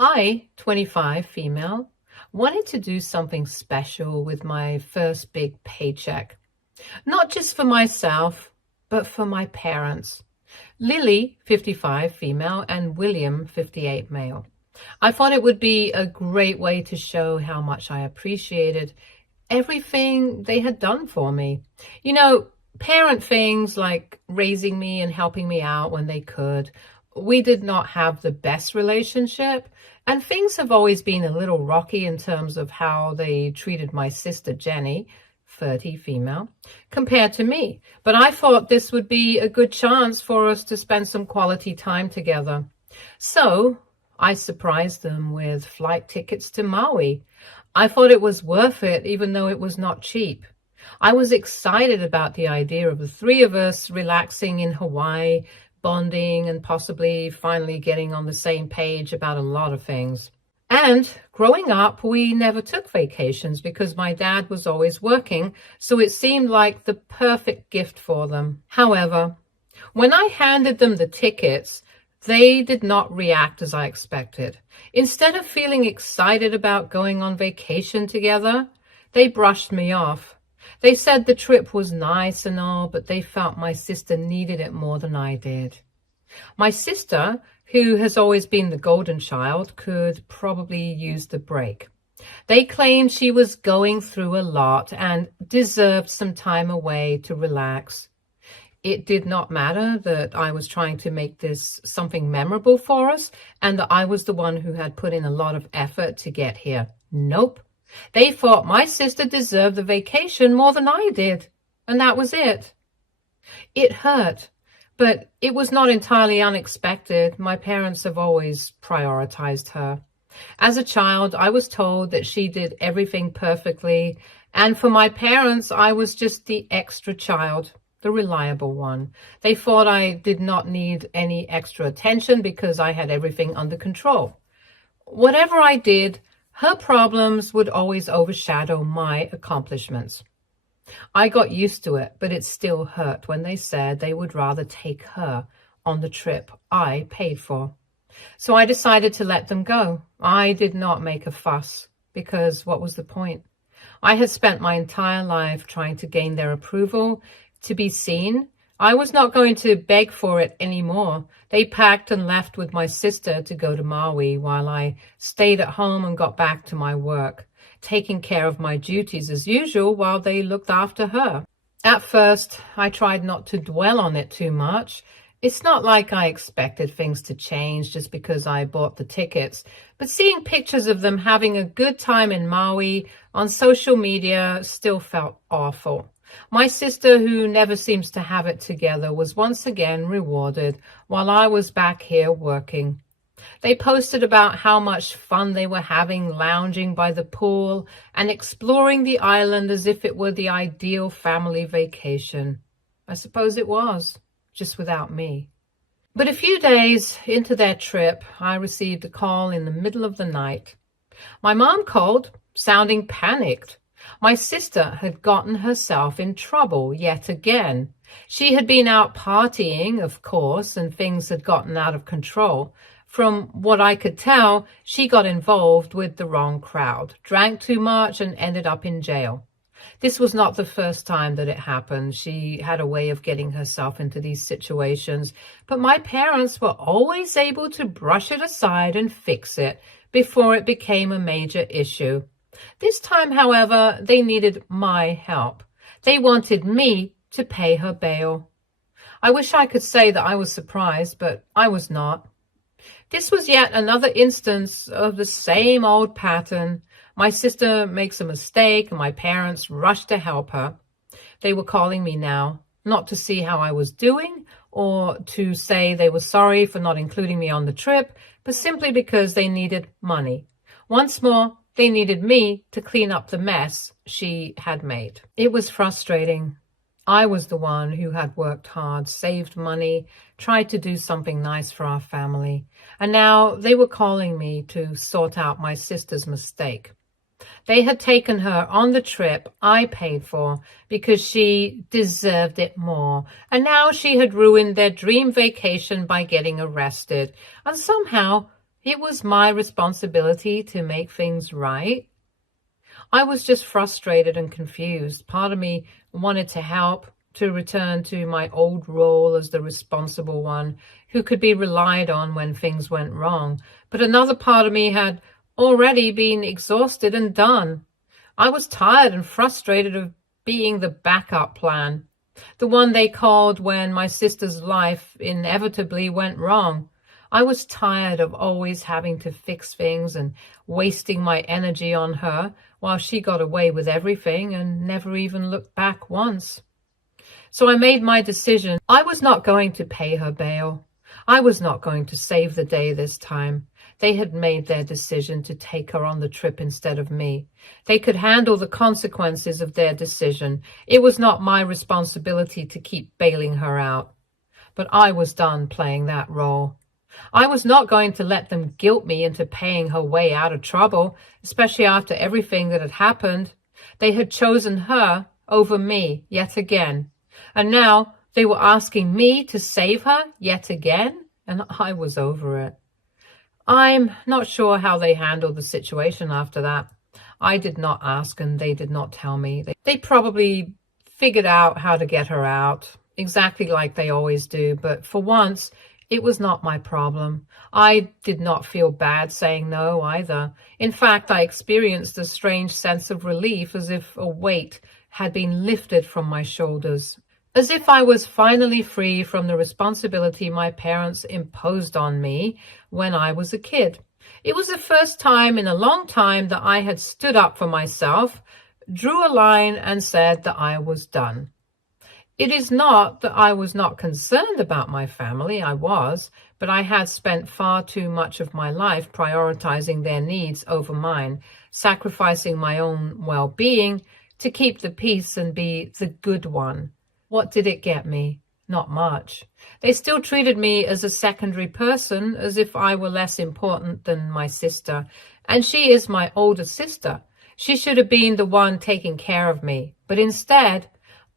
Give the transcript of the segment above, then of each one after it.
I, 25, female, wanted to do something special with my first big paycheck. Not just for myself, but for my parents. Lily, 55, female, and William, 58, male. I thought it would be a great way to show how much I appreciated everything they had done for me. You know, parent things like raising me and helping me out when they could. We did not have the best relationship, and things have always been a little rocky in terms of how they treated my sister Jenny, 30, female, compared to me. But I thought this would be a good chance for us to spend some quality time together. So I surprised them with flight tickets to Maui. I thought it was worth it, even though it was not cheap. I was excited about the idea of the three of us relaxing in Hawaii, bonding, and possibly finally getting on the same page about a lot of things. And growing up, we never took vacations because my dad was always working, so it seemed like the perfect gift for them. However, when I handed them the tickets, they did not react as I expected. Instead of feeling excited about going on vacation together, they brushed me off. They said the trip was nice and all, but they felt my sister needed it more than I did. My sister, who has always been the golden child, could probably use the break. They claimed she was going through a lot and deserved some time away to relax. It did not matter that I was trying to make this something memorable for us and that I was the one who had put in a lot of effort to get here. Nope. They thought my sister deserved the vacation more than I did, and that was it. It hurt, but it was not entirely unexpected. My parents have always prioritized her. As a child, I was told that she did everything perfectly, and for my parents, I was just the extra child, the reliable one. They thought I did not need any extra attention because I had everything under control. Whatever I did, her problems would always overshadow my accomplishments. I got used to it, but it still hurt when they said they would rather take her on the trip I paid for. So I decided to let them go. I did not make a fuss, because what was the point? I had spent my entire life trying to gain their approval, to be seen. I was not going to beg for it anymore. They packed and left with my sister to go to Maui while I stayed at home and got back to my work, taking care of my duties as usual while they looked after her. At first, I tried not to dwell on it too much. It's not like I expected things to change just because I bought the tickets, but seeing pictures of them having a good time in Maui on social media still felt awful. My sister, who never seems to have it together, was once again rewarded while I was back here working. They posted about how much fun they were having lounging by the pool and exploring the island as if it were the ideal family vacation. I suppose it was, just without me. But a few days into their trip, I received a call in the middle of the night. My mom called, sounding panicked. My sister had gotten herself in trouble yet again. She had been out partying, of course, and things had gotten out of control. From what I could tell, she got involved with the wrong crowd, drank too much, and ended up in jail. This was not the first time that it happened. She had a way of getting herself into these situations, but my parents were always able to brush it aside and fix it before it became a major issue. This time, however, they needed my help. They wanted me to pay her bail. I wish I could say that I was surprised, but I was not. This was yet another instance of the same old pattern. My sister makes a mistake, and my parents rush to help her. They were calling me now, not to see how I was doing or to say they were sorry for not including me on the trip, but simply because they needed money. Once more, they needed me to clean up the mess she had made. It was frustrating. I was the one who had worked hard, saved money, tried to do something nice for our family, and now they were calling me to sort out my sister's mistake. They had taken her on the trip I paid for because she deserved it more, and now she had ruined their dream vacation by getting arrested, and somehow It was my responsibility to make things right. I was just frustrated and confused. Part of me wanted to help, to return to my old role as the responsible one who could be relied on when things went wrong. But another part of me had already been exhausted and done. I was tired and frustrated of being the backup plan, the one they called when my sister's life inevitably went wrong. I was tired of always having to fix things and wasting my energy on her while she got away with everything and never even looked back once. So I made my decision. I was not going to pay her bail. I was not going to save the day this time. They had made their decision to take her on the trip instead of me. They could handle the consequences of their decision. It was not my responsibility to keep bailing her out. But I was done playing that role. I was not going to let them guilt me into paying her way out of trouble, especially after everything that had happened. They had chosen her over me yet again. And now they were asking me to save her yet again, and I was over it. I'm not sure how they handled the situation after that. I did not ask and they did not tell me. They probably figured out how to get her out, exactly like they always do, but for once, it was not my problem. I did not feel bad saying no either. In fact, I experienced a strange sense of relief, as if a weight had been lifted from my shoulders, as if I was finally free from the responsibility my parents imposed on me when I was a kid. It was the first time in a long time that I had stood up for myself, drew a line, and said that I was done. It is not that I was not concerned about my family, I was, but I had spent far too much of my life prioritizing their needs over mine, sacrificing my own well-being to keep the peace and be the good one. What did it get me? Not much. They still treated me as a secondary person, as if I were less important than my sister, and she is my older sister. She should have been the one taking care of me, but instead,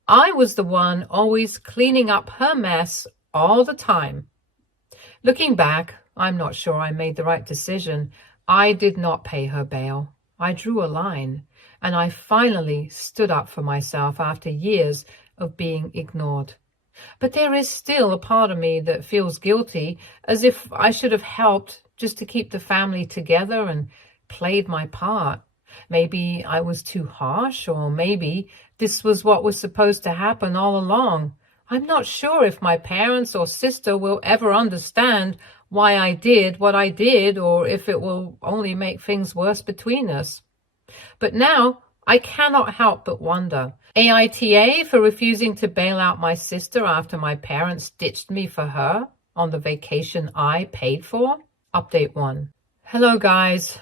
I was the one always cleaning up her mess all the time. Looking back, I'm not sure I made the right decision. I did not pay her bail. I drew a line, and I finally stood up for myself after years of being ignored. But there is still a part of me that feels guilty, as if I should have helped just to keep the family together and played my part. Maybe I was too harsh, or maybe this was what was supposed to happen all along. I'm not sure if my parents or sister will ever understand why I did what I did, or if it will only make things worse between us. But now I cannot help but wonder. AITA for refusing to bail out my sister after my parents ditched me for her on the vacation I paid for? Update 1. Hello guys.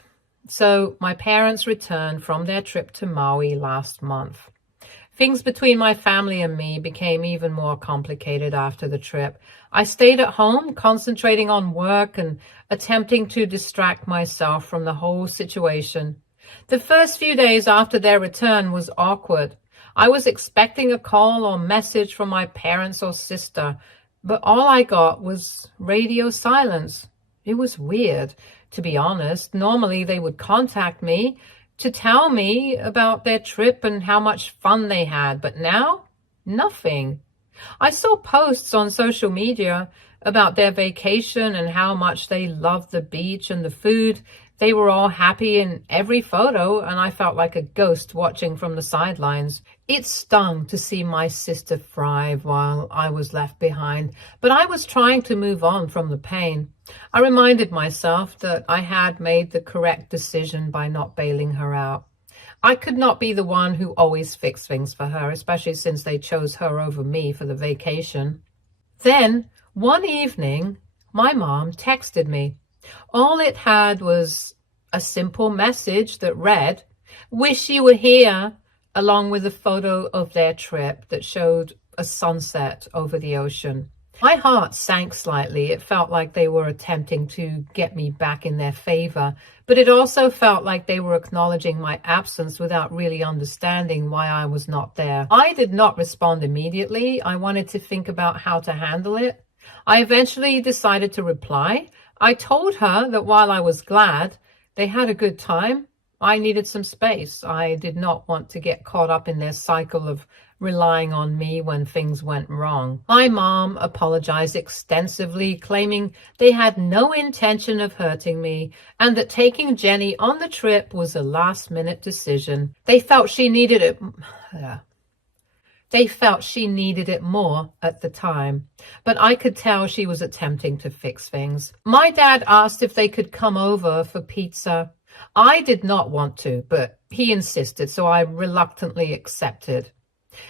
So my parents returned from their trip to Maui last month. Things between my family and me became even more complicated after the trip. I stayed at home, concentrating on work and attempting to distract myself from the whole situation. The first few days after their return was awkward. I was expecting a call or message from my parents or sister, but all I got was radio silence. It was weird, to be honest. Normally they would contact me to tell me about their trip and how much fun they had, but now, nothing. I saw posts on social media about their vacation and how much they loved the beach and the food. They were all happy in every photo, and I felt like a ghost watching from the sidelines. It stung to see my sister thrive while I was left behind, but I was trying to move on from the pain. I reminded myself that I had made the correct decision by not bailing her out. I could not be the one who always fixed things for her, especially since they chose her over me for the vacation. Then, one evening, my mom texted me. All it had was a simple message that read, "Wish you were here," along with a photo of their trip that showed a sunset over the ocean. My heart sank slightly. It felt like they were attempting to get me back in their favor, but it also felt like they were acknowledging my absence without really understanding why I was not there. I did not respond immediately. I wanted to think about how to handle it. I eventually decided to reply. I told her that while I was glad they had a good time, I needed some space. I did not want to get caught up in their cycle of relying on me when things went wrong. My mom apologized extensively, claiming they had no intention of hurting me and that taking Jenny on the trip was a last-minute decision. They felt she needed it. They felt she needed it more at the time, but I could tell she was attempting to fix things. My dad asked if they could come over for pizza. I did not want to, but he insisted, so I reluctantly accepted.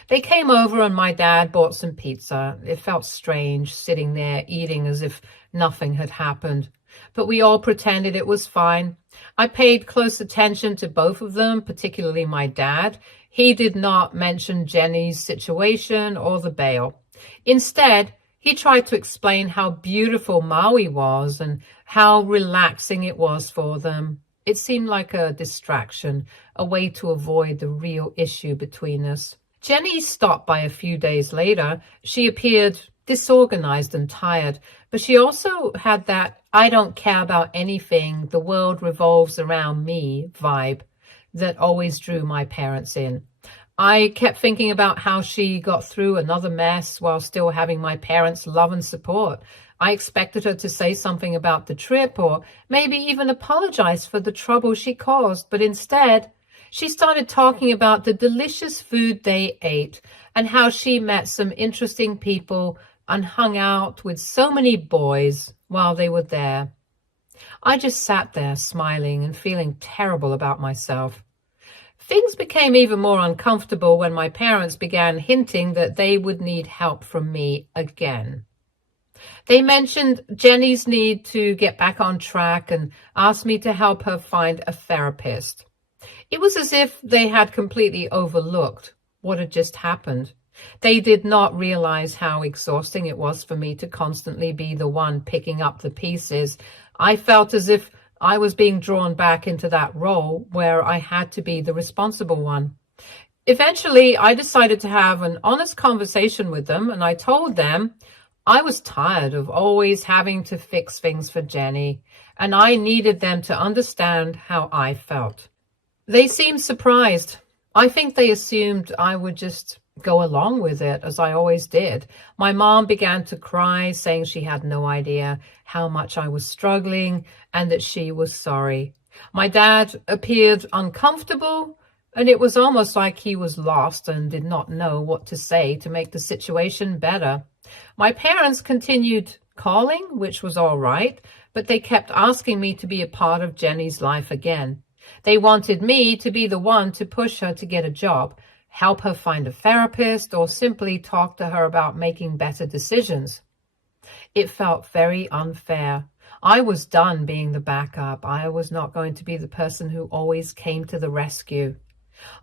They came over and my dad bought some pizza. It felt strange sitting there eating as if nothing had happened, but we all pretended it was fine. I paid close attention to both of them, particularly my dad. He did not mention Jenny's situation or the bail. Instead, he tried to explain how beautiful Maui was and how relaxing it was for them. It seemed like a distraction, a way to avoid the real issue between us. Jenny stopped by a few days later. She appeared disorganized and tired, but she also had that I don't care about anything, the world revolves around me vibe that always drew my parents in. I kept thinking about how she got through another mess while still having my parents' love and support. I expected her to say something about the trip or maybe even apologize for the trouble she caused, but instead, she started talking about the delicious food they ate and how she met some interesting people and hung out with so many boys while they were there. I just sat there smiling and feeling terrible about myself. Things became even more uncomfortable when my parents began hinting that they would need help from me again. They mentioned Jenny's need to get back on track and asked me to help her find a therapist. It was as if they had completely overlooked what had just happened. They did not realize how exhausting it was for me to constantly be the one picking up the pieces. I felt as if I was being drawn back into that role where I had to be the responsible one. Eventually, I decided to have an honest conversation with them, and I told them I was tired of always having to fix things for Jenny, and I needed them to understand how I felt. They seemed surprised. I think they assumed I would just go along with it, as I always did. My mom began to cry, saying she had no idea how much I was struggling and that she was sorry. My dad appeared uncomfortable, and it was almost like he was lost and did not know what to say to make the situation better. My parents continued calling, which was all right, but they kept asking me to be a part of Jenny's life again. They wanted me to be the one to push her to get a job, help her find a therapist, or simply talk to her about making better decisions. It felt very unfair. I was done being the backup. I was not going to be the person who always came to the rescue.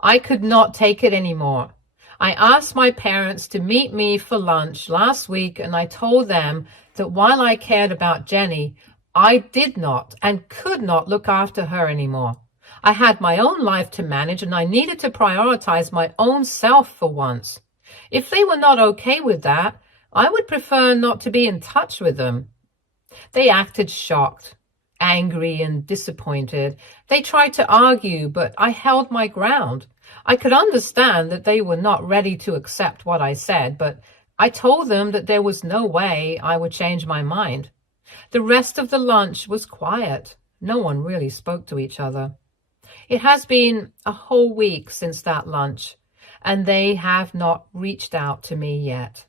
I could not take it anymore. I asked my parents to meet me for lunch last week, and I told them that while I cared about Jenny, I did not and could not look after her anymore. I had my own life to manage, and I needed to prioritize my own self for once. If they were not okay with that, I would prefer not to be in touch with them. They acted shocked, angry, and disappointed. They tried to argue, but I held my ground. I could understand that they were not ready to accept what I said, but I told them that there was no way I would change my mind. The rest of the lunch was quiet. No one really spoke to each other. It has been a whole week since that lunch, and they have not reached out to me yet.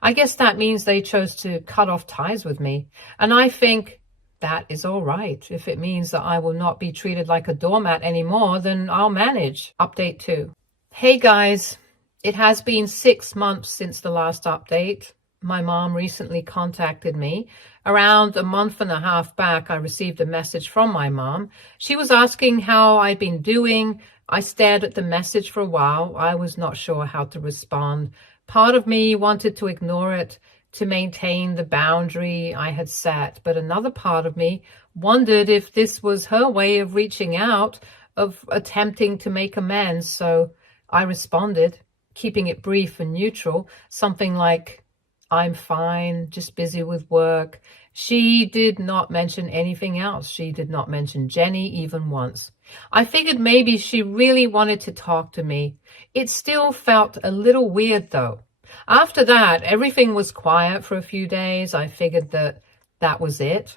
I guess that means they chose to cut off ties with me, and I think that is all right. If it means that I will not be treated like a doormat anymore, then I'll manage. Update 2. Hey guys, it has been 6 months since the last update. My mom recently contacted me. Around a month and a half back, I received a message from my mom. She was asking how I'd been doing. I stared at the message for a while. I was not sure how to respond. Part of me wanted to ignore it, to maintain the boundary I had set, but another part of me wondered if this was her way of reaching out, of attempting to make amends. So I responded, keeping it brief and neutral, something like, "I'm fine, just busy with work. She did not mention anything else. She did not mention Jenny even once. I figured maybe she really wanted to talk to me. It still felt a little weird though. After that, everything was quiet for a few days. I figured that was it.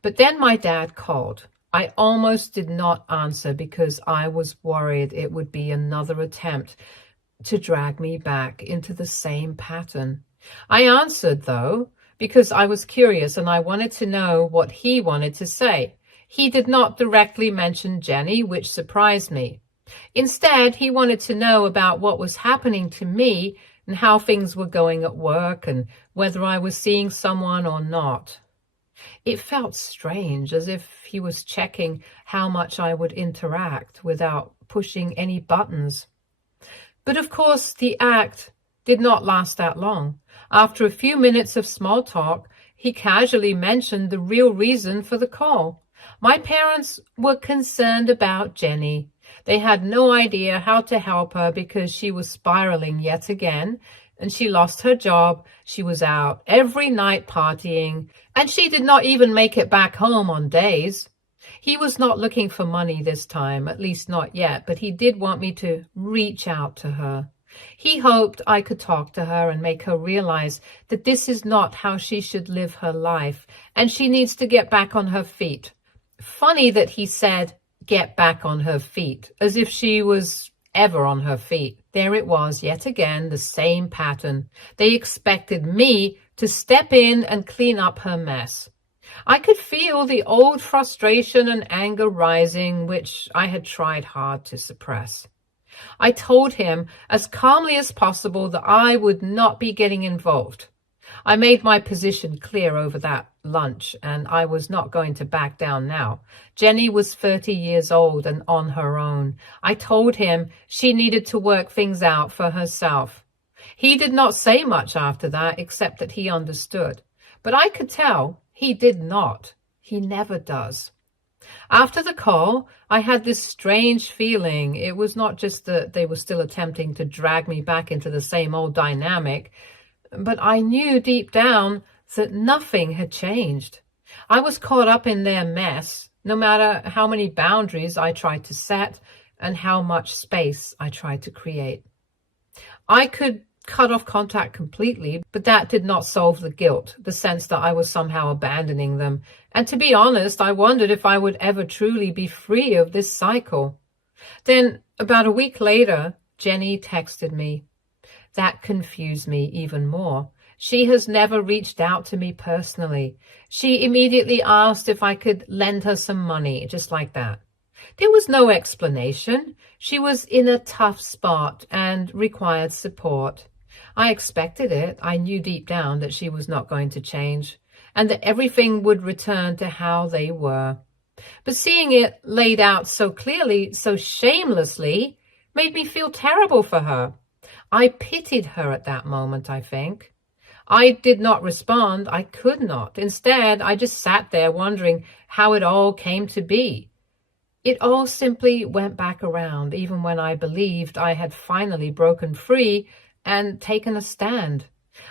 But then my dad called. I almost did not answer because I was worried it would be another attempt to drag me back into the same pattern. I answered, though, because I was curious and I wanted to know what he wanted to say. He did not directly mention Jenny, which surprised me. Instead, he wanted to know about what was happening to me and how things were going at work and whether I was seeing someone or not. It felt strange, as if he was checking how much I would interact without pushing any buttons. But of course, the act did not last that long. After a few minutes of small talk, he casually mentioned the real reason for the call. My parents were concerned about Jenny. They had no idea how to help her because she was spiraling yet again, and she lost her job. She was out every night partying, and she did not even make it back home on days. He was not looking for money this time, at least not yet, but he did want me to reach out to her. He hoped I could talk to her and make her realize that this is not how she should live her life, and she needs to get back on her feet. Funny that he said, get back on her feet, as if she was ever on her feet. There it was, yet again, the same pattern. They expected me to step in and clean up her mess. I could feel the old frustration and anger rising, which I had tried hard to suppress. I told him as calmly as possible that I would not be getting involved. I made my position clear over that lunch, and I was not going to back down now. Jenny was 30 years old and on her own. I told him she needed to work things out for herself. He did not say much after that, except that he understood. But I could tell he did not. He never does. After the call, I had this strange feeling. It was not just that they were still attempting to drag me back into the same old dynamic, but I knew deep down that nothing had changed. I was caught up in their mess, no matter how many boundaries I tried to set and how much space I tried to create. I could cut off contact completely, but that did not solve the guilt, the sense that I was somehow abandoning them. And to be honest, I wondered if I would ever truly be free of this cycle. Then, about a week later, Jenny texted me. That confused me even more. She has never reached out to me personally. She immediately asked if I could lend her some money, just like that. There was no explanation. She was in a tough spot and required support. I expected it. I knew deep down that she was not going to change and that everything would return to how they were. But seeing it laid out so clearly, so shamelessly, made me feel terrible for her. I pitied her at that moment, I think. I did not respond. I could not. Instead, I just sat there wondering how it all came to be. It all simply went back around, even when I believed I had finally broken free and taken a stand.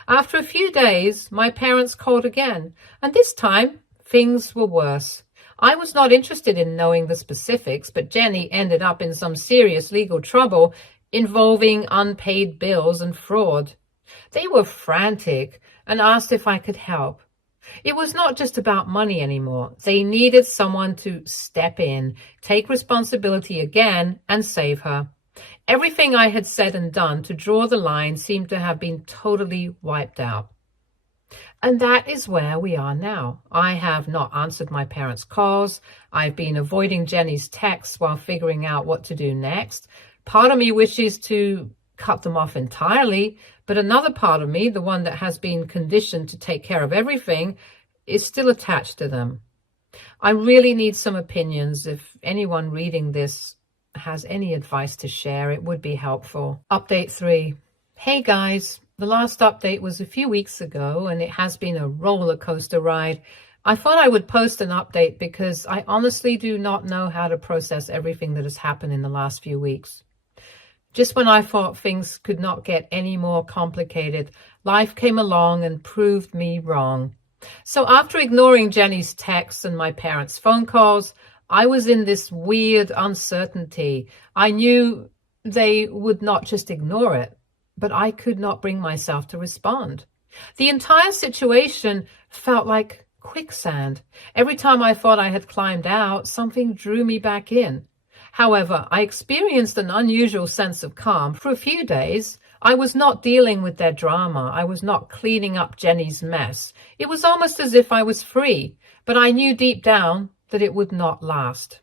After a few days, my parents called again, and this time things were worse. I was not interested in knowing the specifics, but Jenny ended up in some serious legal trouble involving unpaid bills and fraud. They were frantic and asked if I could help. It was not just about money anymore. They needed someone to step in, take responsibility again, and save her. Everything I had said and done to draw the line seemed to have been totally wiped out. And that is where we are now. I have not answered my parents' calls. I've been avoiding Jenny's texts while figuring out what to do next. Part of me wishes to cut them off entirely, but another part of me, the one that has been conditioned to take care of everything, is still attached to them. I really need some opinions. If anyone reading this has any advice to share, it would be helpful. Update 3. Hey guys, the last update was a few weeks ago and it has been a roller coaster ride. I thought I would post an update because I honestly do not know how to process everything that has happened in the last few weeks. Just when I thought things could not get any more complicated, life came along and proved me wrong. So after ignoring Jenny's texts and my parents' phone calls, I was in this weird uncertainty. I knew they would not just ignore it, but I could not bring myself to respond. The entire situation felt like quicksand. Every time I thought I had climbed out, something drew me back in. However, I experienced an unusual sense of calm. For a few days, I was not dealing with their drama. I was not cleaning up Jenny's mess. It was almost as if I was free, but I knew deep down that it would not last.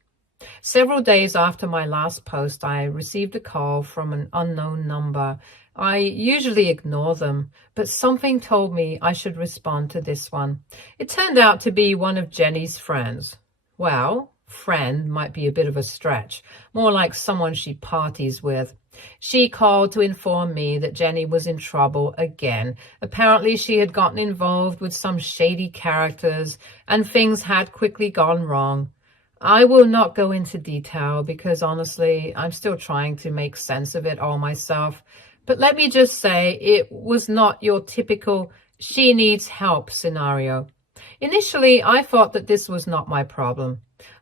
Several days after my last post, I received a call from an unknown number. I usually ignore them, but something told me I should respond to this one. It turned out to be one of Jenny's friends. Well, friend might be a bit of a stretch, more like someone she parties with. She called to inform me that Jenny was in trouble again. Apparently she had gotten involved with some shady characters and things had quickly gone wrong. I will not go into detail because honestly, I'm still trying to make sense of it all myself. But let me just say it was not your typical she needs help scenario. Initially, I thought that this was not my problem.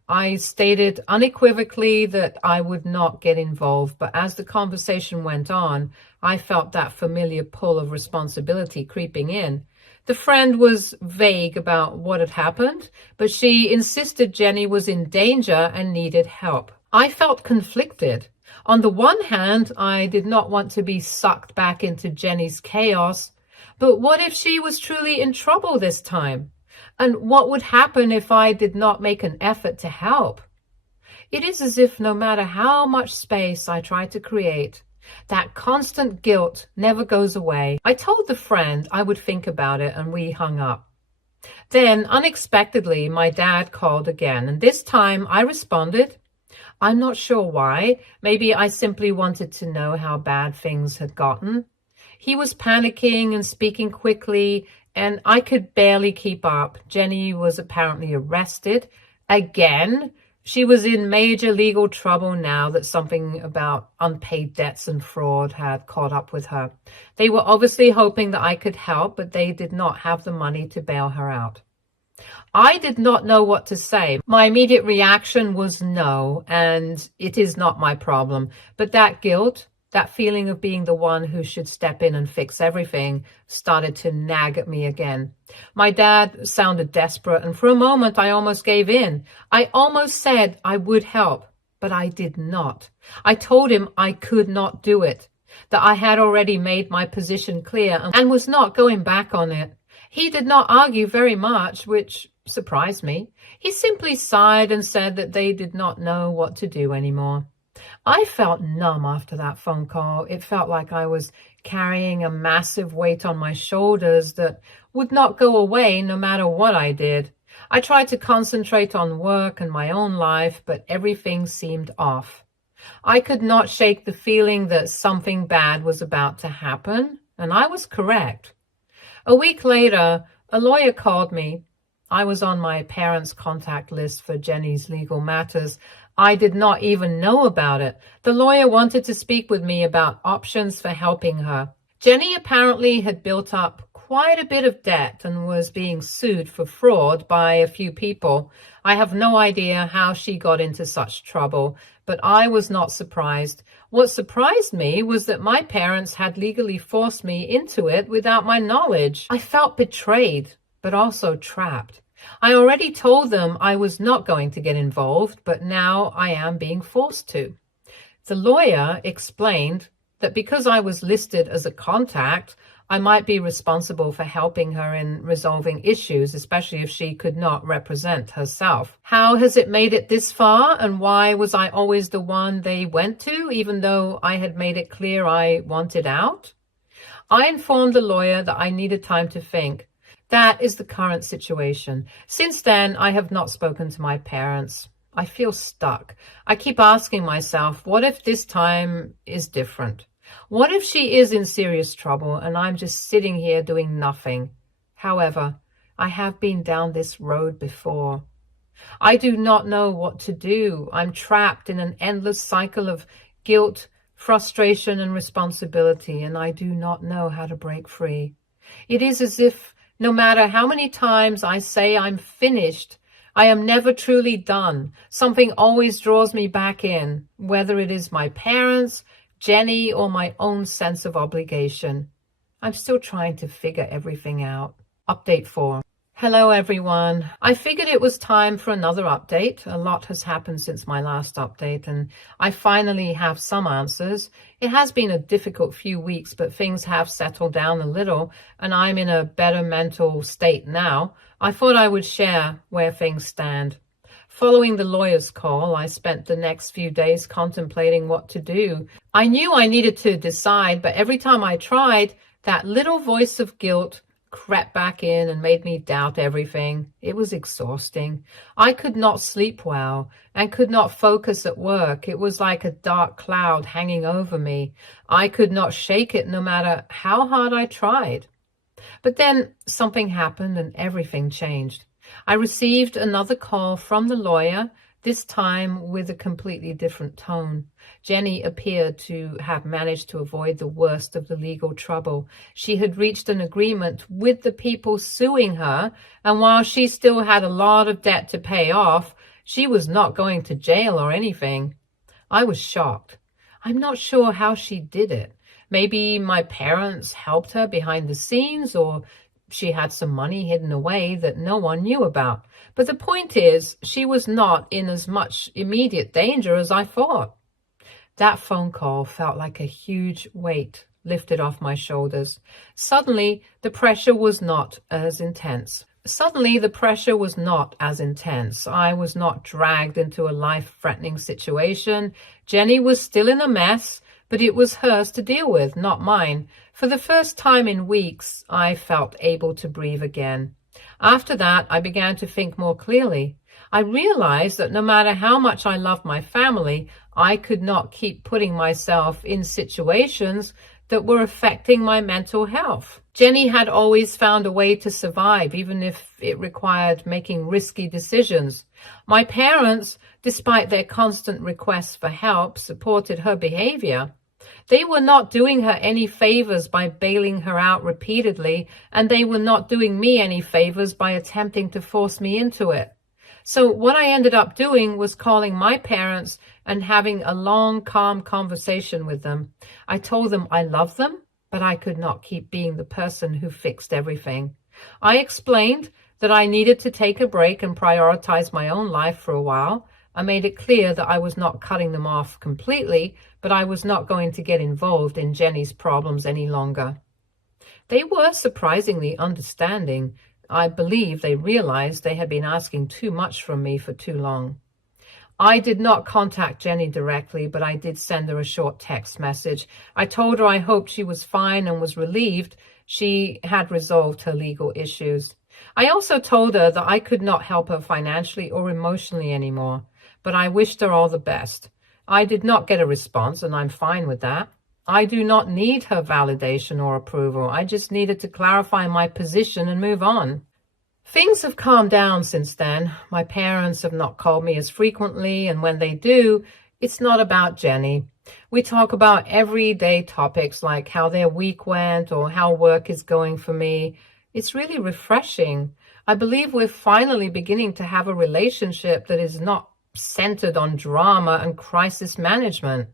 I stated unequivocally that I would not get involved, but as the conversation went on, I felt that familiar pull of responsibility creeping in. The friend was vague about what had happened, but she insisted Jenny was in danger and needed help. I felt conflicted. On the one hand, I did not want to be sucked back into Jenny's chaos, but what if she was truly in trouble this time? And what would happen if I did not make an effort to help? It is as if no matter how much space I try to create, that constant guilt never goes away. I told the friend I would think about it and we hung up. Then, unexpectedly, my dad called again, and this time I responded. I'm not sure why. Maybe I simply wanted to know how bad things had gotten. He was panicking and speaking quickly, and I could barely keep up. Jenny was apparently arrested again. She was in major legal trouble now that something about unpaid debts and fraud had caught up with her. They were obviously hoping that I could help, but they did not have the money to bail her out. I did not know what to say. My immediate reaction was no, and it is not my problem. But that guilt, that feeling of being the one who should step in and fix everything, started to nag at me again. My dad sounded desperate, and for a moment I almost gave in. I almost said I would help, but I did not. I told him I could not do it, that I had already made my position clear and was not going back on it. He did not argue very much, which surprised me. He simply sighed and said that they did not know what to do anymore. I felt numb after that phone call. It felt like I was carrying a massive weight on my shoulders that would not go away no matter what I did. I tried to concentrate on work and my own life, but everything seemed off. I could not shake the feeling that something bad was about to happen, and I was correct. A week later, a lawyer called me. I was on my parents' contact list for Jenny's legal matters. I did not even know about it. The lawyer wanted to speak with me about options for helping her. Jenny apparently had built up quite a bit of debt and was being sued for fraud by a few people. I have no idea how she got into such trouble, but I was not surprised. What surprised me was that my parents had legally forced me into it without my knowledge. I felt betrayed, but also trapped. I already told them I was not going to get involved, but now I am being forced to. The lawyer explained that because I was listed as a contact, I might be responsible for helping her in resolving issues, especially if she could not represent herself. How has it made it this far, and why was I always the one they went to, even though I had made it clear I wanted out? I informed the lawyer that I needed time to think. That is the current situation. Since then, I have not spoken to my parents. I feel stuck. I keep asking myself, what if this time is different? What if she is in serious trouble and I'm just sitting here doing nothing? However, I have been down this road before. I do not know what to do. I'm trapped in an endless cycle of guilt, frustration, and responsibility, and I do not know how to break free. It is as if No matter how many times I say I'm finished, I am never truly done. Something always draws me back in, whether it is my parents, Jenny, or my own sense of obligation. I'm still trying to figure everything out. Update 4. Hello, everyone. I figured it was time for another update. A lot has happened since my last update, and I finally have some answers. It has been a difficult few weeks, but things have settled down a little, and I'm in a better mental state now. I thought I would share where things stand. Following the lawyer's call, I spent the next few days contemplating what to do. I knew I needed to decide, but every time I tried, that little voice of guilt crept back in and made me doubt everything. It was exhausting. I could not sleep well and could not focus at work. It was like a dark cloud hanging over me. I could not shake it no matter how hard I tried. But then something happened and everything changed. I received another call from the lawyer, this time with a completely different tone. Jenny appeared to have managed to avoid the worst of the legal trouble. She had reached an agreement with the people suing her, and while she still had a lot of debt to pay off, she was not going to jail or anything. I was shocked. I'm not sure how she did it. Maybe my parents helped her behind the scenes, or she had some money hidden away that no one knew about. But the point is, she was not in as much immediate danger as I thought. That phone call felt like a huge weight lifted off my shoulders. Suddenly, the pressure was not as intense. I was not dragged into a life-threatening situation. Jenny was still in a mess, but it was hers to deal with, not mine. For the first time in weeks, I felt able to breathe again. After that, I began to think more clearly. I realized that no matter how much I loved my family, I could not keep putting myself in situations that were affecting my mental health. Jenny had always found a way to survive, even if it required making risky decisions. My parents, despite their constant requests for help, supported her behavior. They were not doing her any favors by bailing her out repeatedly, and they were not doing me any favors by attempting to force me into it. So what I ended up doing was calling my parents and having a long, calm conversation with them. I told them I loved them, but I could not keep being the person who fixed everything. I explained that I needed to take a break and prioritize my own life for a while. I made it clear that I was not cutting them off completely, but I was not going to get involved in Jenny's problems any longer. They were surprisingly understanding. I believe they realized they had been asking too much from me for too long. I did not contact Jenny directly, but I did send her a short text message. I told her I hoped she was fine and was relieved she had resolved her legal issues. I also told her that I could not help her financially or emotionally anymore, but I wished her all the best. I did not get a response, and I'm fine with that. I do not need her validation or approval. I just needed to clarify my position and move on. Things have calmed down since then. My parents have not called me as frequently, and when they do, it's not about Jenny. We talk about everyday topics like how their week went or how work is going for me. It's really refreshing. I believe we're finally beginning to have a relationship that is not centered on drama and crisis management.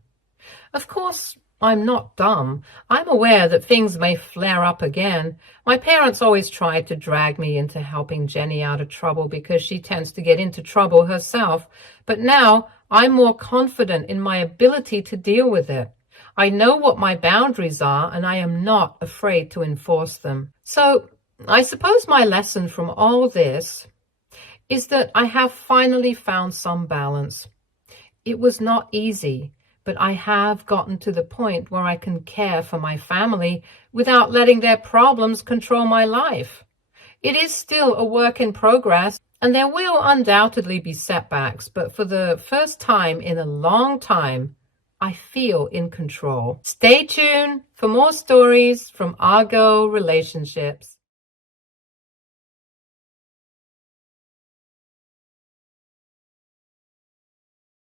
Of course, I'm not dumb. I'm aware that things may flare up again. My parents always tried to drag me into helping Jenny out of trouble because she tends to get into trouble herself. But now I'm more confident in my ability to deal with it. I know what my boundaries are, and I am not afraid to enforce them. So I suppose my lesson from all this is that I have finally found some balance. It was not easy, but I have gotten to the point where I can care for my family without letting their problems control my life. It is still a work in progress, and there will undoubtedly be setbacks, but for the first time in a long time, I feel in control. Stay tuned for more stories from Argo Relationships.